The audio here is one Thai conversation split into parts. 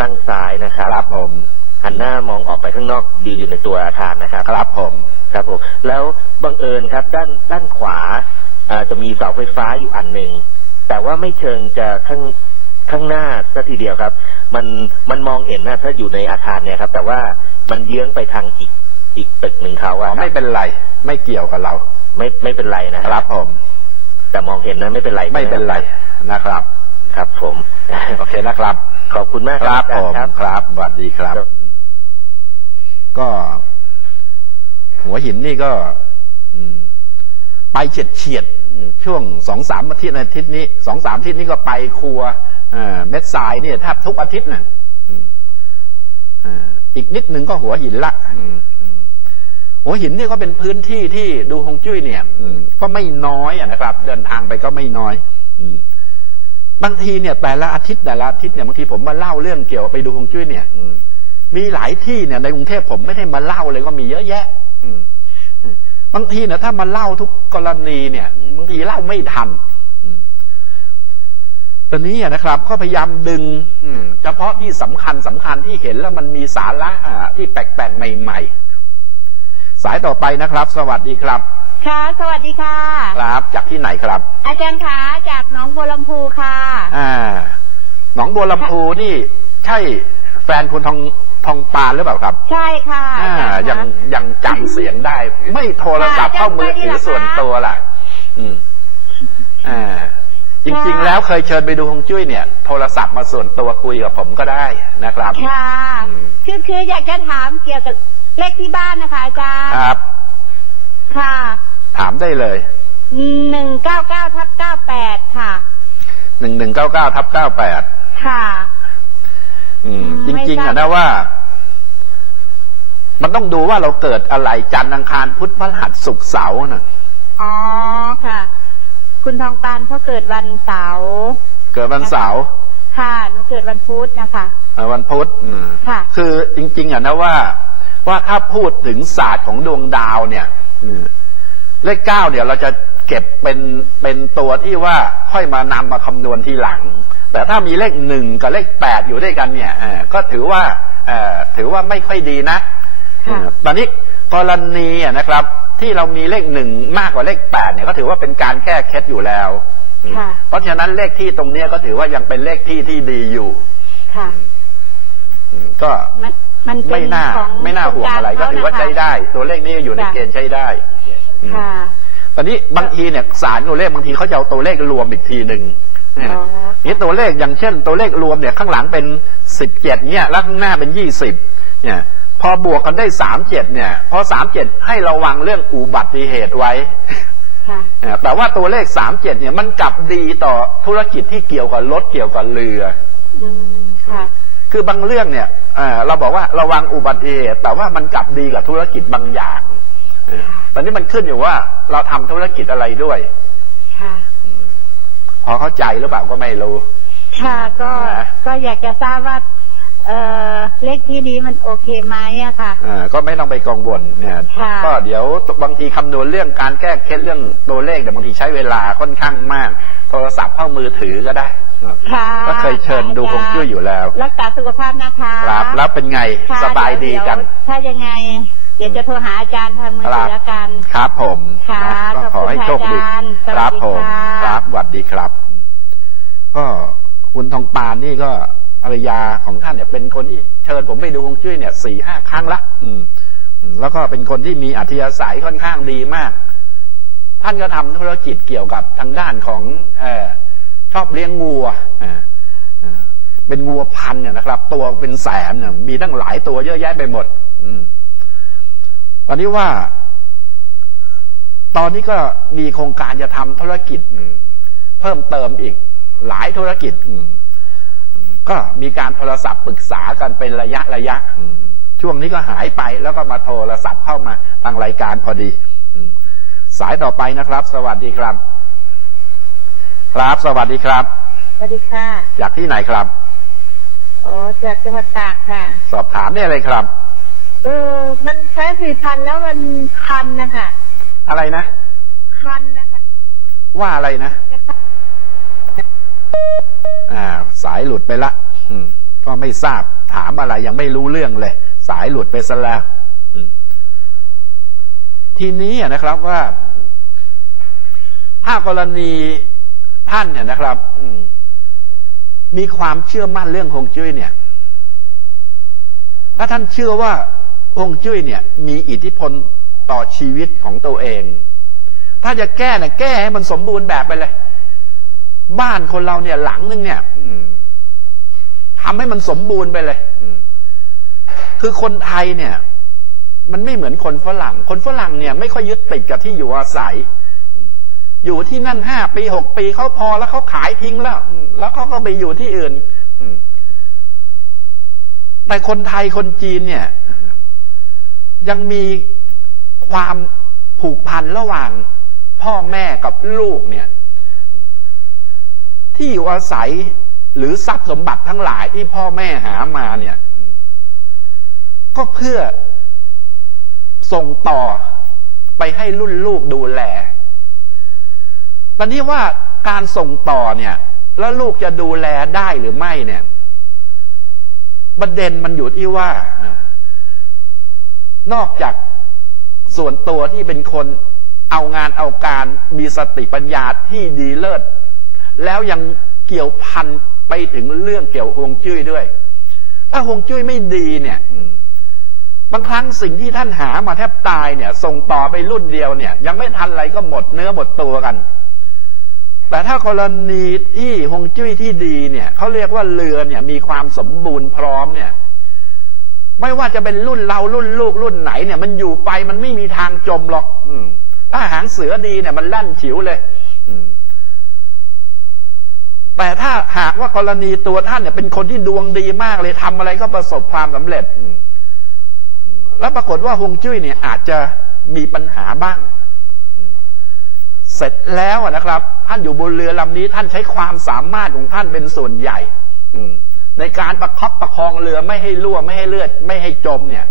ตั้งซ้ายนะครับครับผมหันหน้ามองออกไปข้างนอกยืนอยู่ในตัวอาคารนะครับครับผมครับผมแล้วบังเอิญครับด้านด้านขวาอ่าจะมีเสาไฟฟ้าอยู่อันหนึ่งแต่ว่าไม่เชิงจะข้างข้างหน้าสัทีเดียวครับ มันมันมองเห็นนะถ้าอยู่ในอาคารเนี่ยครับ แต่ว่ามันเยื้องไปทางอีกอีกตึกหนึ่งเขาอ๋อะอครับไม่เป็นไร ไม่เกี่ยวกับเรา ไม่ไม่เป็นไรนะครับผม แต่มองเห็นนะไม่เป็นไรไม่เป็นไรนะครับ ครับ ผมโอเคนะครับ ขอบคุณมากครับอาผจารมย์ครับครับสวัสดีครับ ก็ หัวหินนี่ก็ อืม ไปเฉียดเฉียดๆอืมช่วงสองสามอาทิตย์อาทิตย์นี้สองสามอาทิตย์นี้ก็ไปครัวอ่าเม็ดทรายเนี่ยแทบทุกอาทิตย์น่ะอืมอ่าอีกนิดหนึ่งก็หัวหินละอืมอืมหัวหินเนี่ยก็เป็นพื้นที่ที่ดูฮงจุ้ยเนี่ยอืมก็ไม่น้อยอะนะครับ เดินทางไปก็ไม่น้อย อืม บางทีเนี่ยแต่ละอาทิตย์แต่ละอาทิตย์เนี่ยบางทีผมมาเล่าเรื่องเกี่ยวกับไปดูฮวงจุ้ยเนี่ย อืมมีหลายที่เนี่ยในกรุงเทพผมไม่ได้มาเล่าเลยก็มีเยอะแยะ อืมอืมบางทีเนี่ยถ้ามาเล่าทุกกรณีเนี่ยอืมบางทีเล่าไม่ทันอืมตอนนี้อะนะครับ ก็พยายามดึงอืมเฉพาะที่สำคัญสำคัญที่เห็นแล้วมันมีสาระอ่าที่แปลกๆใหม่ ๆ สายต่อไปนะครับ สวัสดีครับ ค่ะ สวัสดีค่ะ ครับ จากที่ไหนครับ อาจารย์คะจากหนองบัวลำพูค่ะ อ่า หนองบัวลำพูนี่ใช่แฟนคุณทองทองปานหรือเปล่าครับ ใช่ค่ะอ่าอาจารย์คะยังยังจำเสียงได้ ไม่โทรศัพท์ค่ะเข้ามือถือจำไม่ได้หรอคะส่วนตัวล่ะ อืมอ่าจริงๆค่ะแล้วเคยเชิญไปดูฮวงจุ้ยเนี่ย โทรศัพท์มาส่วนตัวคุยกับผมก็ได้นะครับ ค่ะอืมคือคืออยากจะถามเกี่ยวกับ เลขที่บ้านนะคะอาจารย์ครับ ค่ะถามได้เลยหนึ่งเก้าเก้าทับเก้าแปดค่ะหนึ่งหนึ่งเก้าเก้าทับเก้าแปดค่ะอืมจไม่ริงๆทราอะบนะว่า มันต้องดูว่าเราเกิดอะไรจันทร์อังคารพุธพฤหัสศุกร์เสาร์น่ะอ๋อค่ะ คุณทองปานเขาเกิดวันเสาร์เกิดวันเสาร์ค่ะหนูเกิดวันพุธนะคะเอ่อวันพุธอืมค่ะ คือจริงๆอะนะว่า ว่าถ้าพูดถึงศาสตร์ของดวงดาวเนี่ยอืมเลขเก้าเนี่ยเราจะเก็บเป็นเป็นตัวที่ว่าค่อยมานำมาคำนวณทีหลัง แต่ถ้ามีเลขหนึ่งกับเลขแปดอยู่ด้วยกันเนี่ยเอ่อก็ถือว่าเอ่อถือว่าไม่ค่อยดีนะค่ะเออตอนนี้กรณีอะนะครับ ที่เรามีเลขหนึ่งมากกว่าเลขแปดเนี่ยก็ถือว่าเป็นการแก้เคล็ดอยู่แล้วอืมค่ะเพราะฉะนั้นเลขที่ตรงเนี้ยก็ถือว่ายังเป็นเลขที่ที่ดีอยู่ค่ะอืม ก็มันมันเป็ไม่นน่าของไม่น่าห่วงอะไร ก็ถือว่าใช้ได้ ตัวเลขนี้อยู่ในค่ะเกณฑ์ใช้ได้อืมค่ะตอนนี้บางทีเนี่ยสารตัวเลขบางทีเขาจะเอาตัวเลขรวมอีกทีหนึ่งเนี่ยอ๋อนี่ตัวเลขอย่างเช่น ตัวเลขรวมเนี่ยข้างหลังเป็นสิบเจ็ดเนี่ยแล้วข้างหน้าเป็นยี่สิบเนี่ยพอบวกกันได้สามเจ็ดเนี่ยพอสามเจ็ดให้ระวังเรื่องอุบัติเหตุไว้ค่ะเนี่ยแต่ว่าตัวเลขสามเจ็ดเนี่ยมันกลับดีต่อธุรกิจที่เกี่ยวกับรถเกี่ยวกับเรืออืมค่ะ คือบางเรื่องเนี่ยเอ่อเราบอกว่าระวังอุบัติเหตุแต่ว่ามันกลับดีกับธุรกิจบางอย่างเออตอนนี้มันขึ้นอยู่ว่าเราทำธุรกิจอะไรด้วยค่ะพอเข้าใจหรือเปล่าก็ไม่รู้ ค่ะ ก็นะก็อยากจะทราบว่า เอ่อเลขที่นี้มันโอเคไหมอะค่ะอ่าก็ไม่ต้องไปกังวลเนี่ยค่ะก็เดี๋ยวบางทีคำนวณเรื่องการแก้เคล็ดเรื่องตัวเลขเดี๋ยวบางทีใช้เวลาค่อนข้างมาก โทรศัพท์เข้ามือถือก็ได้ค่ะก็เคยเชิญดูคงจุ้ยอยู่แล้ว รักษาสุขภาพนะคะครับแล้วเป็นไงค่ะสบายดีกันเยวถ้ายังไง เดี๋ยวจะโทรหาอาจารย์ทางมือถือแล้วกันครับผมค่ะนะก็ขอให้โชคดีขอบคุณค่ะอาจารย์สวัสดีครับผมค่ะครับสวัสดีครับ ก็คุณทองปานนี่ก็ ภรรยาของท่านเนี่ย เป็นคนที่เชิญผมไปดูฮวงจุ้ยเนี่ยสี่ห้าครั้งละอืมแล้วก็เป็นคนที่มีอัธยาศัยค่อนข้างดีมาก ท่านก็ทำธุรกิจเกี่ยวกับทางด้านของ เออชอบเลี้ยงงัวอ่าเป็นงัวพันเนี่ยนะครับ ตัวเป็นแสนเนี่ยมีตั้งหลายตัวเยอะแยะไปหมด อืมตอนนี้ว่า ตอนนี้ก็มีโครงการจะทำธุรกิจ อืมเพิ่มเติมอีกหลายธุรกิจ อืมอืม ก็มีการโทรศัพท์ปรึกษากันเป็นระยะระยะอืมช่วงนี้ก็หายไปแล้วก็มาโทรศัพท์เข้ามาทางรายการพอดีอืมสายต่อไปนะครับ สวัสดีครับ ครับสวัสดีครับสวัสดีค่ะ จากที่ไหนครับอ๋อจากจังหวัดตากค่ะ สอบถามได้เลยครับ เออมันใช้ผลิตภัณฑ์แล้วมันคันนะคะอะไรนะคันนะคะว่าอะไรนะอ่า สายหลุดไปละก็ไม่ทราบถามอะไรยังไม่รู้เรื่องเลย สายหลุดไปซะแล้วทีนี้นะครับว่า ถ้ากรณีท่านเนี่ยนะครับมีความเชื่อมั่นเรื่องฮงจุ้ยเนี่ย ถ้าท่านเชื่อว่าฮงจุ้ยเนี่ย มีอิทธิพลต่อชีวิตของตัวเอง ถ้าจะแก้เนี่ยแก้ให้มันสมบูรณ์แบบไปเลย บ้านคนเราเนี่ย หลังนึงเนี่ยทำให้มันสมบูรณ์ไปเลยคือคนไทยเนี่ย มันไม่เหมือนคนฝรั่ง คนฝรั่งเนี่ย ไม่ค่อยยึดติดกับที่อยู่อาศัย อยู่ที่นั่นห้าปีหกปีเขาพอแล้วเขาขายทิ้งแล้วแล้วเขาก็ไปอยู่ที่อื่นแต่คนไทยคนจีนเนี่ย ยังมีความผูกพันระหว่าง พ่อแม่กับลูกเนี่ย ที่อยู่อาศัยหรือทรัพย์สมบัติทั้งหลายที่พ่อแม่หามาเนี่ย ก็เพื่อส่งต่อไปให้รุ่นลูกดูแลตอนนี้ว่าการส่งต่อเนี่ย แล้วลูกจะดูแลได้หรือไม่เนี่ยประเด็นมันอยู่ที่ว่า นอกจากส่วนตัวที่เป็นคนเอางานเอาการมีสติปัญญาที่ดีเลิศ แล้วยังเกี่ยวพันไปถึงเรื่องเกี่ยวฮวงจุ้ยด้วย ถ้าฮวงจุ้ยไม่ดีเนี่ยบางครั้งสิ่งที่ท่านหามาแทบตายเนี่ย ส่งต่อไปรุ่นเดียวเนี่ย ยังไม่ทันอะไรก็หมดเนื้อหมดตัวกัน แต่ถ้ากรณีที่ฮวงจุ้ยที่ดีเนี่ยเขาเรียกว่าเรือเนี่ย มีความสมบูรณ์พร้อมเนี่ย ไม่ว่าจะเป็นรุ่นเรารุ่นลูกรุ่นไหนเนี่ย มันอยู่ไปมันไม่มีทางจมหรอก อืมถ้าหางเสือดีเนี่ย มันลั่นฉิวเลย อืม แต่ถ้าหากว่ากรณีตัวท่านเนี่ยเป็นคนที่ดวงดีมากเลยทำอะไรก็ประสบความสำเร็จแล้วปรากฏว่าฮวงจุ้ยเนี่ยอาจจะมีปัญหาบ้าง เสร็จแล้วนะครับ ท่านอยู่บนเรือลำนี้ ท่านใช้ความสามารถของท่านเป็นส่วนใหญ่ในการประคับประคองเรือไม่ให้รั่วไม่ให้เลือด ไม่ให้จมเนี่ย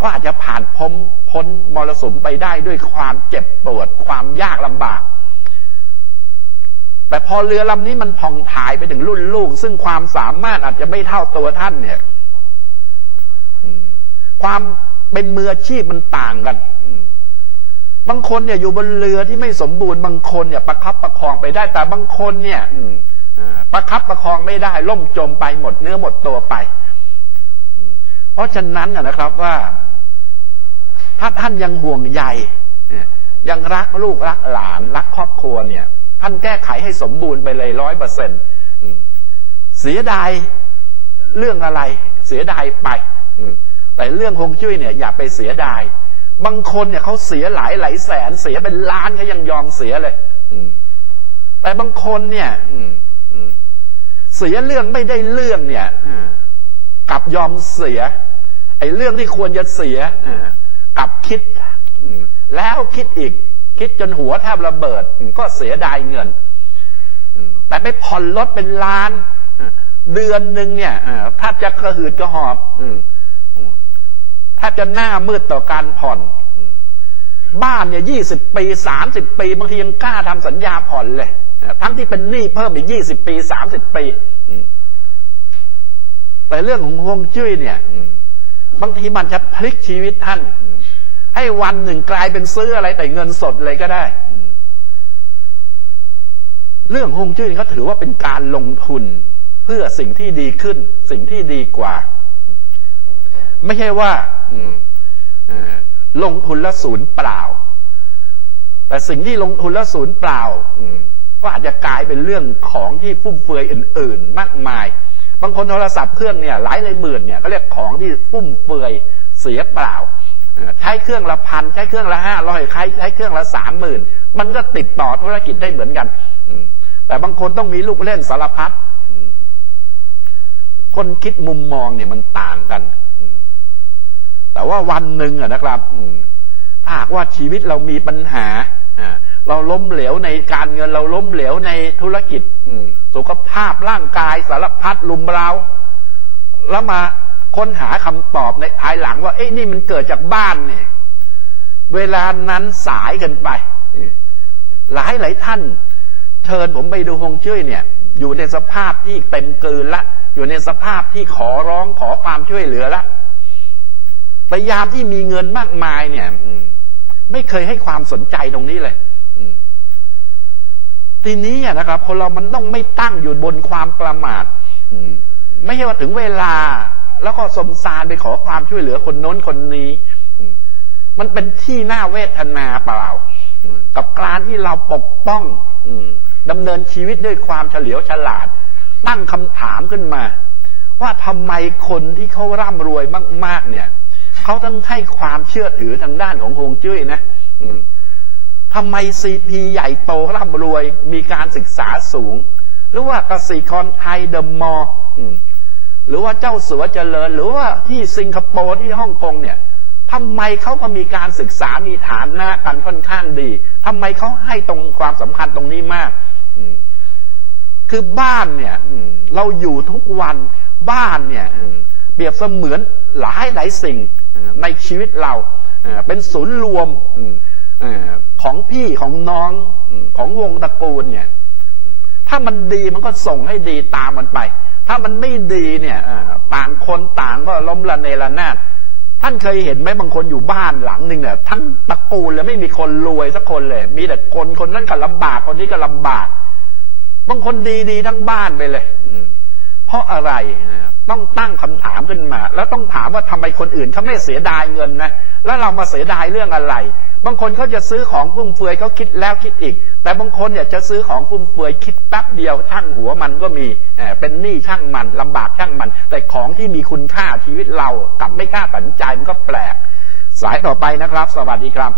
ก็อาจจะผ่านพ้นพ้นมรสุมไปได้ด้วยความเจ็บปวด ความยากลำบาก แต่พอเรือลำนี้มันผ่องถ่ายไปถึงรุ่นลูก ซึ่งความสามารถอาจจะไม่เท่าตัวท่านเนี่ยความเป็นมืออาชีพมันต่างกันบางคนเนี่ยอยู่บนเรือที่ไม่สมบูรณ์บางคนเนี่ย ประคับประคองไปได้ แต่บางคนเนี่ยประคับประคองไม่ได้ ล่มจมไปหมดเนื้อหมดตัวไป เพราะฉะนั้นนะครับว่า ถ้าท่านยังห่วงใยยังรักลูกรักหลาน รักครอบครัวเนี่ย ท่านแก้ไขให้สมบูรณ์ไปเลยร้อยเปอร์เซ็นต์เสียดายเรื่องอะไร เสียดายไปแต่เรื่องฮงจุ้ยเนี่ยอย่าไปเสียดาย บางคนเนี่ยเขาเสียหลายหลายแสนเสียเป็นล้านเขายังยอมเสียเลยแต่บางคนเนี่ยเสียเรื่องไม่ได้เรื่องเนี่ยกลับยอมเสีย ไอ้เรื่องที่ควรจะเสียกลับคิดแล้วคิดอีก คิดจนหัวแทบระเบิดก็เสียดายเงิน แต่ไปผ่อนรถเป็นล้าน เดือนหนึ่งเนี่ยถ้าจะกระหืดกระหอบถ้าจะหน้ามืดต่อการผ่อน บ้านเนี่ยยี่สิบปีสามสิบปีบางทียังกล้าทำสัญญาผ่อนเลย ทั้งที่เป็นหนี้เพิ่มอีกยี่สิบปีสามสิบปีแต่เรื่องของฮวงจุ้ยเนี่ย บางทีมันจะพลิกชีวิตท่าน ให้วันหนึ่งกลายเป็นซื้ออะไรแต่เงินสดเลยก็ได้ เรื่องฮงจุ้ยเขาถือว่าเป็นการลงทุนเพื่อสิ่งที่ดีขึ้น สิ่งที่ดีกว่า ไม่ใช่ว่าลงทุนแล้วศูนย์เปล่า แต่สิ่งที่ลงทุนแล้วศูนย์เปล่าก็อาจจะกลายเป็นเรื่องของที่ฟุ่มเฟือยอื่น ๆ มากมาย บางคนโทรศัพท์เครื่องเนี่ยหลายหลายหมื่นเนี่ยเขาเรียกของที่ฟุ่มเฟือยเสียเปล่า ใช้เครื่องละพันใช้เครื่องละห้าร้อยใช้ใช้เครื่องละสามหมื่นมันก็ติดต่อธุรกิจได้เหมือนกันแต่บางคนต้องมีลูกเล่นสารพัดคนคิดมุมมองเนี่ยมันต่างกันแต่ว่าวันหนึ่งอะนะครับถ้าหากว่าชีวิตเรามีปัญหาเราล้มเหลวในการเงินเราล้มเหลวในธุรกิจสุขภาพร่างกายสารพัดลุมเราแล้วมา ค้นหาคำตอบในภายหลังว่า เอ้นี่มันเกิดจากบ้านเนี่ย เวลานั้นสายกันไป หลายหลายท่าน เชิญผมไปดูฮงจุ้ยเนี่ย อยู่ในสภาพที่เต็มเกินละ อยู่ในสภาพที่ขอร้องขอความช่วยเหลือล้วพยายามที่มีเงินมากมายเนี่ยไม่เคยให้ความสนใจตรงนี้เลยทีนี้นะครับ คนเรามันต้องไม่ตั้งอยู่บนความประมาทไม่ใช่ว่าถึงเวลา แล้วก็สมสารไปขอความช่วยเหลือคนโน้นคนนี้ มันเป็นที่น่าเวทนาเปล่า กับการที่เราปกป้องดำเนินชีวิตด้วยความเฉลียวฉลาด ตั้งคำถามขึ้นมา ว่าทำไมคนที่เขาร่ำรวยมาก ๆ เนี่ยเขาต้องให้ความเชื่อถือทางด้านของฮวงจุ้ยนะทำไมซีพีใหญ่โตร่ำรวยมีการศึกษาสูง หรือว่ากสิกรไทยเดอะมอล หรือว่าเจ้าสัวเจริญ หรือว่าที่สิงคโปร์ที่ฮ่องกงเนี่ยทำไมเขาก็มีการศึกษามีฐานะกันค่อนข้างดีทำไมเขาให้ตรงความสำคัญตรงนี้มากคือบ้านเนี่ยเราอยู่ทุกวันบ้านเนี่ยเปรียบเสมือนหลายหลายสิ่งในชีวิตเราเป็นศูนย์รวมของพี่ของน้องของวงตระกูลเนี่ย ถ้ามันดีมันก็ส่งให้ดีตามมันไป ถ้ามันไม่ดีเนี่ยต่างคนต่างก็ล้มละเนระนาดท่านเคยเห็นไหมบางคนอยู่บ้านหลังหนึ่งเนี่ยทั้งตระกูลเลยไม่มีคนรวยสักคนเลย มีแต่คนคนนั้นก็ลำบากคนนี้ก็ลำบาก บางคนดีดีทั้งบ้านไปเลย อืเพราะอะไรต้องตั้งคำถามขึ้นมา แล้วต้องถามว่าทำไมคนอื่นเขาไม่เสียดายเงินนะแล้วเรามาเสียดายเรื่องอะไร บางคนเขาจะซื้อของฟุ่มเฟือยเขาคิดแล้วคิดอีก แต่บางคนเนี่ยจะซื้อของฟุ่มเฟือยคิดแป๊บเดียวช่างหัวมันก็มีเอ่อเป็นหนี้ช่างมันลำบากช่างมัน แต่ของที่มีคุณค่าชีวิตเรากลับไม่กล้าตัดสินใจมันก็แปลก สายต่อไปนะครับ สวัสดีครับ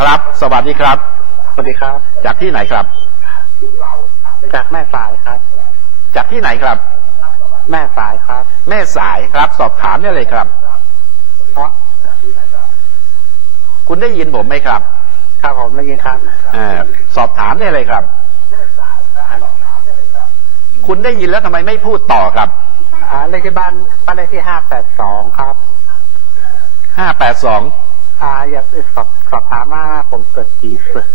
ครับ สวัสดีครับ สวัสดีครับ จากที่ไหนครับ จากแม่สายครับ จากที่ไหนครับ แม่สายครับ แม่สายครับ สอบถามได้เลยครับเพราะ คุณได้ยินผมไหมครับครับผมได้ยินครับเออสอบถามได้เลยครับ คุณได้ยินแล้วทำไมไม่พูดต่อครับอ่าเลขที่บ้านบ้านเลขที่ห้าแปดสองครับห้าแปดสองอ่าอยากสอบสอบถามว่าผมเกิดปีเสือ